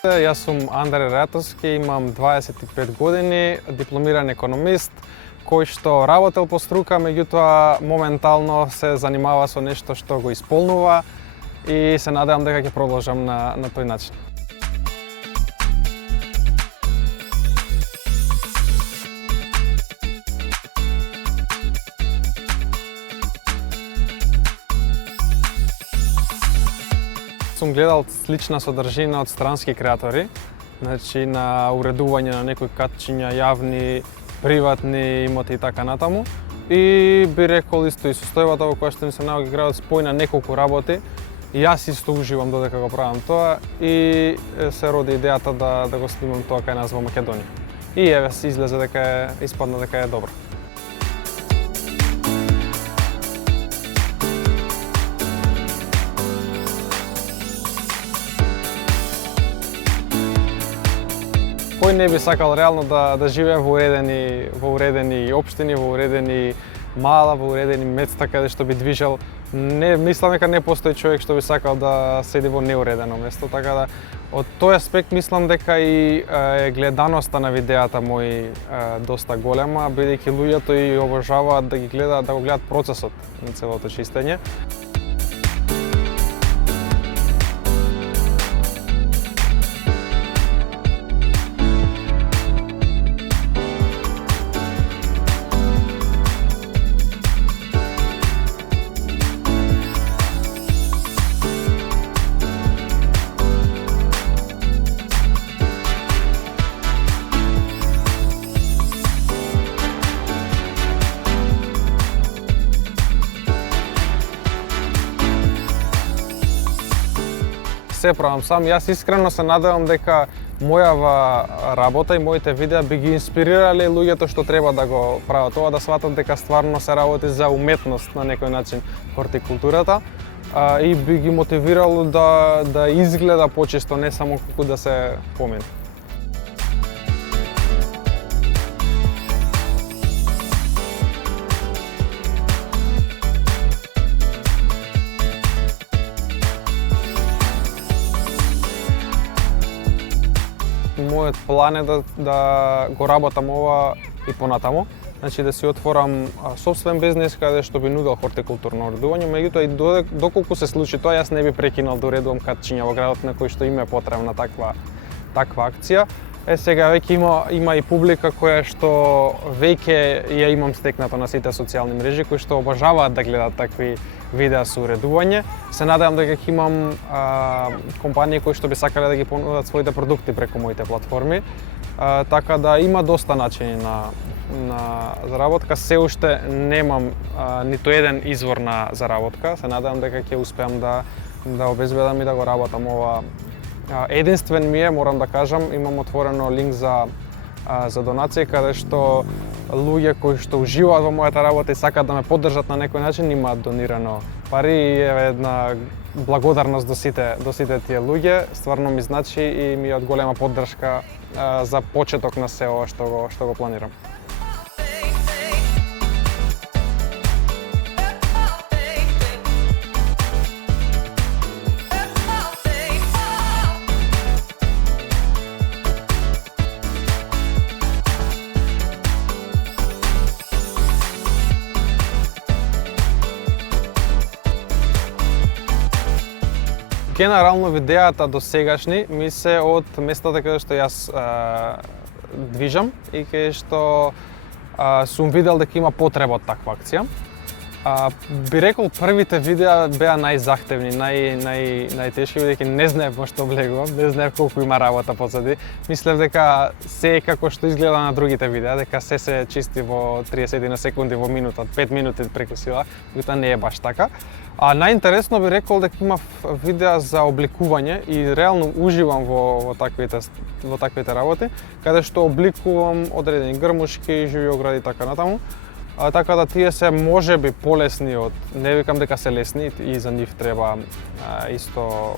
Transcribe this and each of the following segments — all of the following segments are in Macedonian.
Јас сум Андре Ратовски, имам 25 години, дипломиран економист, кој што работел по струка, меѓутоа моментално се занимава со нешто што го исполнува и се надевам дека ќе продолжам на тој начин. Сум гледал слична содржина од странски креатори, значи на уредување на некои катчиња, јавни, приватни имоти и така натаму. И би рекол исто и состојбата во која што ми се наоѓа градот спои на неколку работи. И јас исто уживам додека го правам тоа и се роди идејата да го снимам тоа кај нас во Македонија. И еве се излезе дека испадна дека е добро. Кој не би сакал реално да живее во уредени општини, во уредени мала, во уредени места каде што би движел. Не мислам дека не постои човек што би сакал да седи во неуредено место, така да од тој аспект мислам дека и гледаноста на видеата мои доста голема, бидејќи луѓето и обожаваат да го гледат процесот на целото чистење. Се правам сам. Јас искрено се надевам дека мојава работа и моите видеа би ги инспирирале луѓето што треба да го прават тоа, да сватат дека стварно се работи за уметност на некој начин хортикултурата и би ги мотивирало да изгледа почисто, не само како да се помени. Мојот план е да го работам ова и понатаму, значи да си отворам сопствен бизнес каде што би нудел хортикултурно уредување, меѓутоа и доколку се случи тоа, јас не би прекинал да уредувам катчиња во градот на кој што им е потребна таква акција. Сега веќе има и публика која што веќе ја имам стекнато на сите социјални мрежи, кои што обожаваат да гледат такви видеа со уредување. Се надевам дека ќе имам компании кои што би сакале да ги понудат своите продукти преку моите платформи. Така да има доста начини на заработка. Се уште немам ниту еден извор на заработка. Се надевам дека ќе успеам да обезбедам и да го работам ова. Единствен ми е, морам да кажам, имам отворено линк за донација каде што луѓе кои што уживаат во мојата работа и сакаат да ме поддржат на некој начин имаат донирано пари и е една благодарност до сите тие луѓе. Стварно ми значи и ми е од голема поддршка за почеток на се ова што го планирам. Генерално видеата до сегашни ми се од местата каде што јас движам и каде што сум видел дека има потреба од таква акција. Би рекол првите видеа беа најзахтевни, најтешки, бидејќи не знаев во што влегувам, не знаев колку има работа позади. Мислев дека се е како што изгледа на другите видеа, дека се чисти во 30 секунди, во минута, 5 минути преку сила, тоа не е баш така. А најинтересно би рекол дека имав видеа за обликување и реално уживам во таквите работи, каде што обликувам одредени грмушки, живи огради и така натаму. Така да тие се можеби полесни од, не викам дека се лесни и за нив треба исто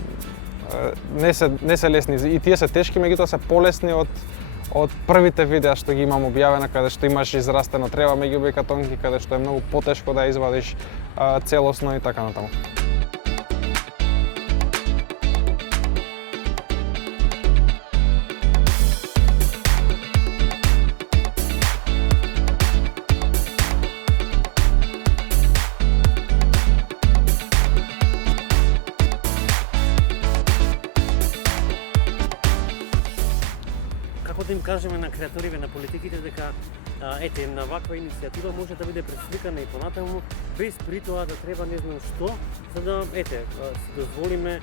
не се лесни и тие се тешки, меѓутоа се полесни од првите видеа што ги имам објавена, каде што имаш израстено трева меѓу бекатонки, каде што е многу потешко да извадиш целосно и така натаму. кажеме на креаториве на политиките дека ете на ваква иницијатива може да биде пресликана и понатаму без при тоа да треба не знам што, за да ете си дозволиме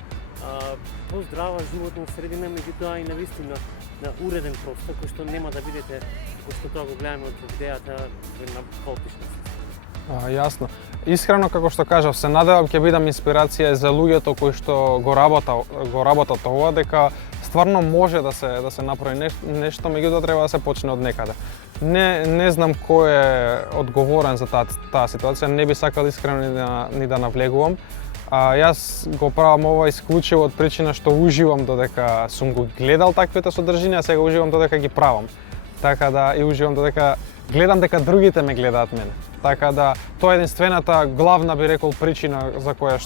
поздрава животна средина, меѓутоа и навистина на уреден простор кој што нема да бидете кој што тоа го гледаме од идејата на хаотичност. Јасно. Искрено, како што кажав, се надевам ќе бидам инспирација за луѓето кои што го работат ова, дека стварно може да се направи нешто, меѓутоа треба да се почне од некаде. Не знам кој е одговорен за таа ситуација, не би сакал искрено ни да навлегувам. Јас го правам ова исклучиво од причина што уживам додека сум го гледал таквите содржини, а сега уживам додека ги правам. Така да и уживам додека гледам дека другите ме гледаат мене. Така да тоа е единствената главна би рекол причина за која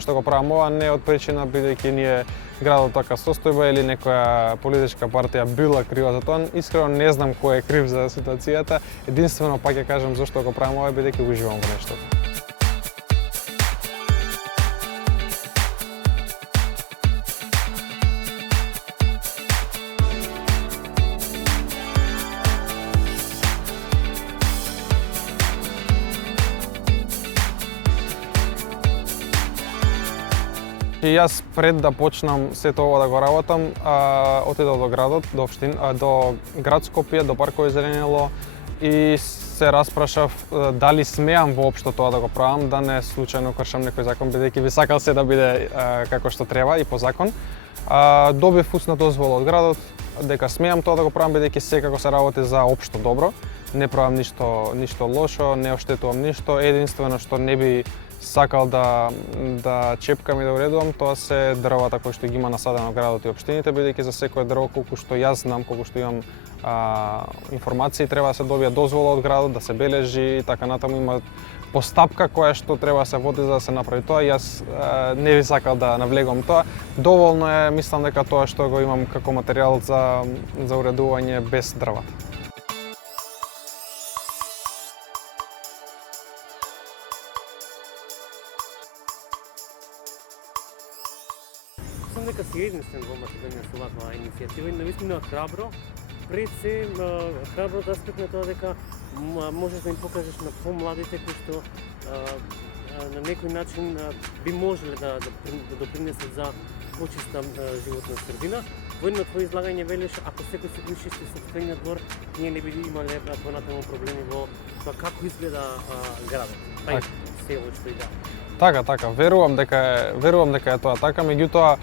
што го правам ова, не од причина бидејќи ние градот така состојба или некоја политичка партија била крива за тоа. Искрено не знам кој е крив за ситуацијата. Единствено пак ќе кажам зашто го правам ова бидејќи уживам во нештото. И јас пред да почнам сето ова да го работам, отидов до градот, до град Скопје, до паркови Зеленило и се распрашав дали смеам воопшто тоа да го правам, да не случајно кршам некој закон, бидејќи би сакал се да биде како што треба и по закон. Добив устна дозвола од градот дека смеам тоа да го правам, бидејќи секако се работи за општо добро. Не правам ништо лошо, не оштетувам ништо, единствено што не би сакал да чепкам и да уредувам, тоа се дрвата кои што ги има насадено градот и општините, бидејќи за секое дрво колку што јас знам, колку што имам информации, треба да се добие дозвола од градот, да се бележи и така натаму има постапка која што треба да се води за да се направи тоа. Јас не би сакал да навлегувам тоа. Доволно е, мислам дека тоа што го имам како материјал за уредување без дрвата. Мислам дека си единствен во Македонија со ваква иницијатива и навистина храбро, пред се храбро да аспект на тоа дека можеш да им покажеш на помладите кои што на некој начин би можеле да допринесат за почиста животна средина. Во едно твое излагање велиш, ако секој се го чисти сопствениот двор, ние не би имале понатаму проблеми во тоа како изгледа градот, па и село што и да. Така, верувам дека е тоа така, меѓутоа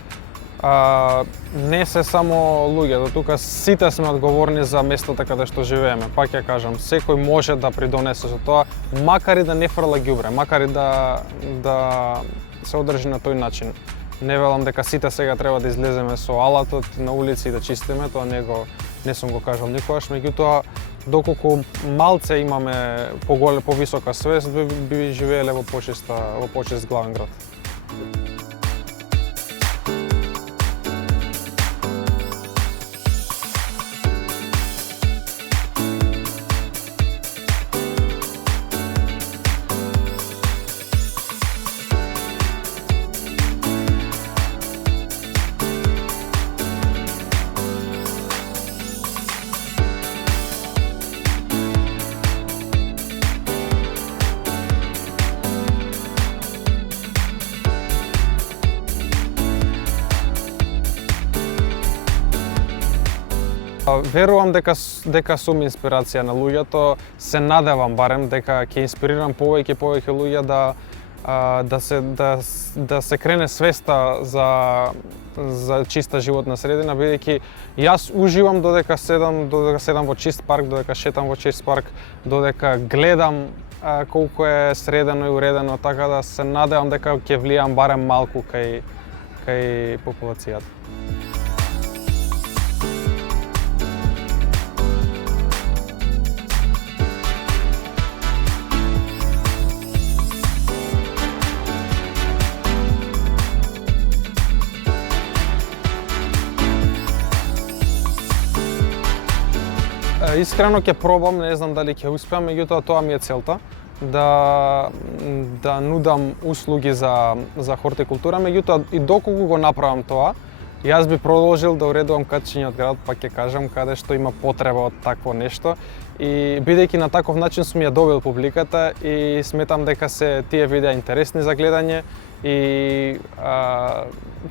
не се само луѓето, тука сите сме одговорни за местото каде што живееме. Пак ја кажам, секој може да придонесе со тоа, макар и да не фрла ѓубре, макар и да се одржи на тој начин. Не велам дека сите сега треба да излеземе со алатот на улици и да чистиме, тоа не сум го кажал никогаш, меѓутоа доколку малце имаме повисока свест, би живееле во почист главен град. Верувам дека сум инспирација на луѓето, се надевам барем дека ќе инспирирам повеќе луѓе да се крене свеста за чиста животна средина, бидејќи јас уживам додека седам во чист парк, додека шетам во чист парк, додека гледам колку е средено и уредено, така да се надевам дека ќе влијам барем малку кај популацијата. Искрено ќе пробам, не знам дали ќе успеам, меѓутоа тоа ми е целта, да нудам услуги за хортикултура, меѓутоа и доколку го направам тоа, Јас би продолжил да уредувам качење од град, па ќе кажам каде што има потреба од такво нешто. И бидејќи на таков начин сум ја добил публиката и сметам дека се тие видеа интересни за гледање и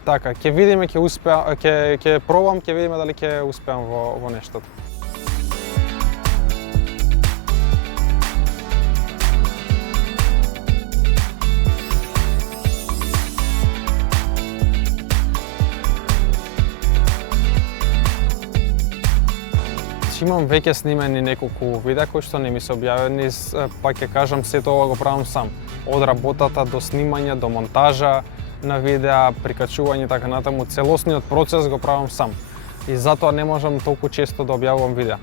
така, ќе видиме, ќе пробам, ќе видиме дали ќе успеам во нештото. Имам веќе снимени неколку видеа кои што не ми се објавени, па ќе кажам сето ова го правам сам. Од работата до снимање, до монтажа на видеа, прикачување и така натаму, целосниот процес го правам сам. И затоа не можам толку често да објавувам видеа.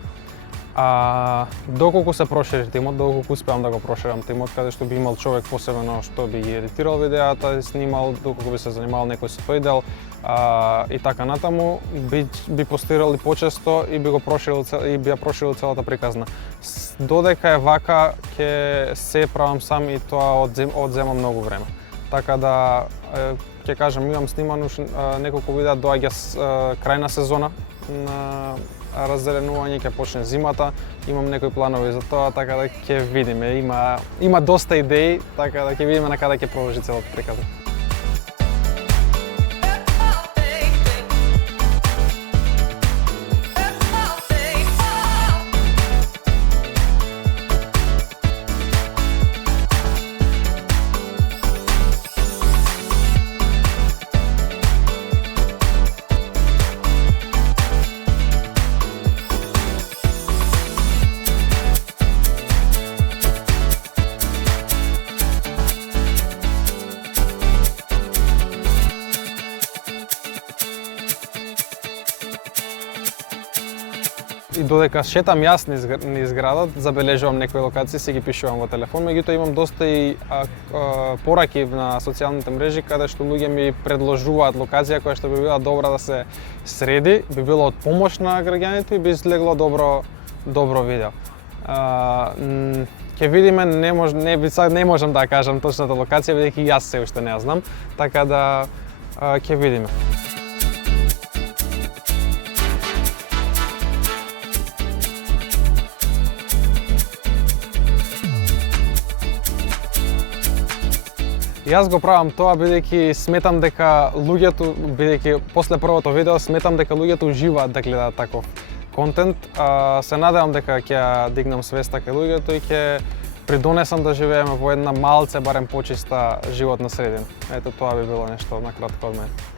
Доколку се прошири тимот, доколку успеам да го проширам тимот, каде што би имал човек посебно што би ги едитирал видеата, снимал, доколку би се занимавал некој со тој дел и така натаму, би постирал и почесто и би ја проширил целата приказна. Додека е вака, ќе се правам сам и тоа одзема многу време. Така да, ќе кажам, имам снимано неколку видеа, доаѓа крајна сезона на раззеленување, ќе почне зимата, имам некои планови за тоа, така да ќе видиме. Има доста идеи, така да ќе видиме на каде ќе продолжи целата приказна. И додека шетам јас низ градот, забележувам некои локации, си ги пишувам во телефон, меѓутоа имам доста и пораки на социјалните мрежи каде што луѓе ми предложуваат локација која што би била добра да се среди, би било од помош на граѓаните и би излегло добро видео. Ќе видиме, не можам да кажам точната локација, бидејќи јас се уште не ја знам, така да ќе видиме. Јас го правам тоа бидејќи сметам дека луѓето, бидејќи после првото видео сметам дека луѓето уживаат да гледаат таков контент. Се надевам дека ќе дигнам свеста кај луѓето и ќе придонесам да живееме во една малце барем почиста животна средина. Ето тоа би било нешто на кратко од мене.